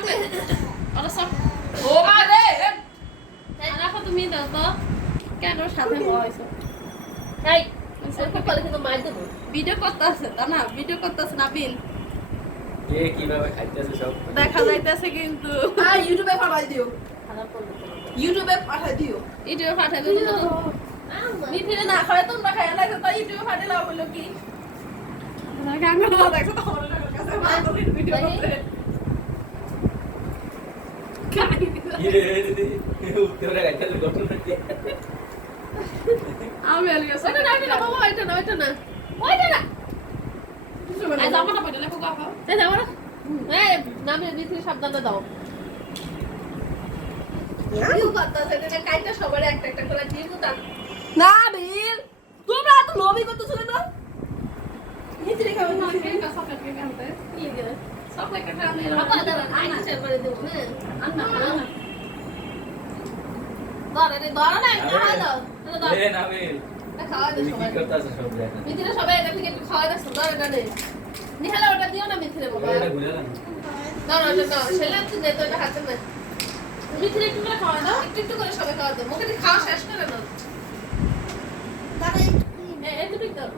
লাগবে ওরা সব ও মা রে রাখো তুমি দাও তো কেন সাথে হইছো এই ওরকম করে কিন্তু মার দেব ভিডিও করতেছে তা না ভিডিও করতেছে নাবিল কে কিভাবে খাইতেছে সব দেখা যাইতেছে কিন্তু আর ইউটিউবে পাঠাই দিও ইউটিউবে পাঠাই দিও ইউটিউবে পাঠাই দিও মিথিলে না খায় তোমরা খায় লাগে তো ইউটিউবে পাঠাইলা বললো কি না গাঙ্গা দেখো তো আমার কাছে ভালো ভিডিও করতে উত্তরে খাইতেছে ঘটনা কি আমি আলি গেছে ওটা না বাবা ওইটা না ওইটা না আই যাবো না পড়লে কোকা খাও তাই যাবো না এই নামে মিথিলে সাবধানে দাও ইউ কথা সেটা কাইটা সবার একটা একটা করে দিয়ে দাও না বিল তোমরা তো লবি করতেছ না মিথিলে খাবে না কে কা সকাল কে কামতে কি গেল সকাল কে কামে বাবা দাঁড়া আইনা শেয়ার করে দেব না আন্না ধরো না খাওয়া দাও দাও এ নাবিল খাওয়া দাও তুমি সবাই কি করতেছ সব দেখা মিথিলে সবাই এটা থেকে একটু খাওয়া দাও ধরো না নে নিহালা ওটা দিও না মিথিলে বাবা এটা ঘুরে না ধরো ওটা দাও ছেলে তো দে তো এটা হাতে না মিথিলে একটু করে খাওয়া দাও একটু করে সবাই খাওয়া দাও মুখে দিয়ে খাওয়া শেষ করে নাও তাহলে এই তুমি দাও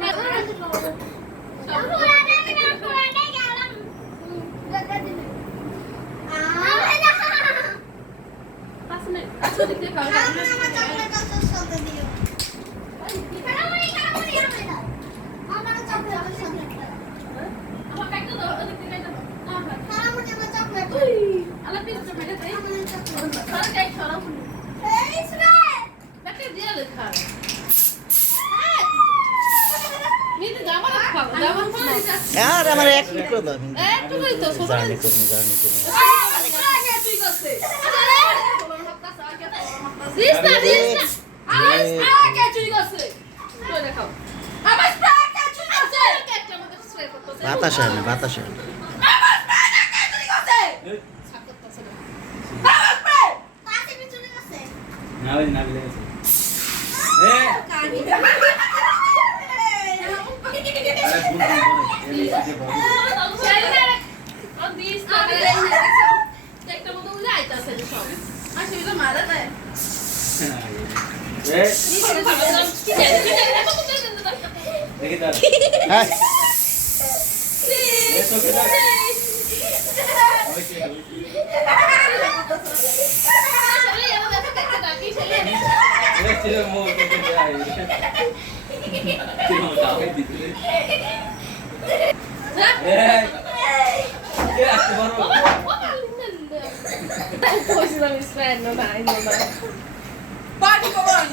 আচ্ছা দেখতে খাওয়া আমার কাইটা দাও দেখতে কাইটা দাও আলা পিস তো মেরে দেই সারা কাই ছড়া ফুল দেখতে দিয়ে লে খা মিতে জামা খাও জামা খাও यार हमारे एक मिनट दो একটু কই তো ছোট जाने को তুই করতে দিস না আমার স্প্রে চুই গেছে তুই দেখাও আমার স্প্রে চুই গেছে একটা মধ্যে স্প্রে করতেছে बताशा আমার স্প্রে চুই গেছে আমার স্প্রে নাবিল নাবিল আছে এ কানি আরে ভুল এই দিকে বল দিস না একটা মধ্যে উলে আইতাছে সব আর সেটা মারা দেয় এ কি দেখি দাও हाय এ তো কি দাও ওই কি এ ছিল মো করতে যাই ছিল দাও দিতে এ কে আসতে পারো Pois não me espera, não vai, não vai. Party কবার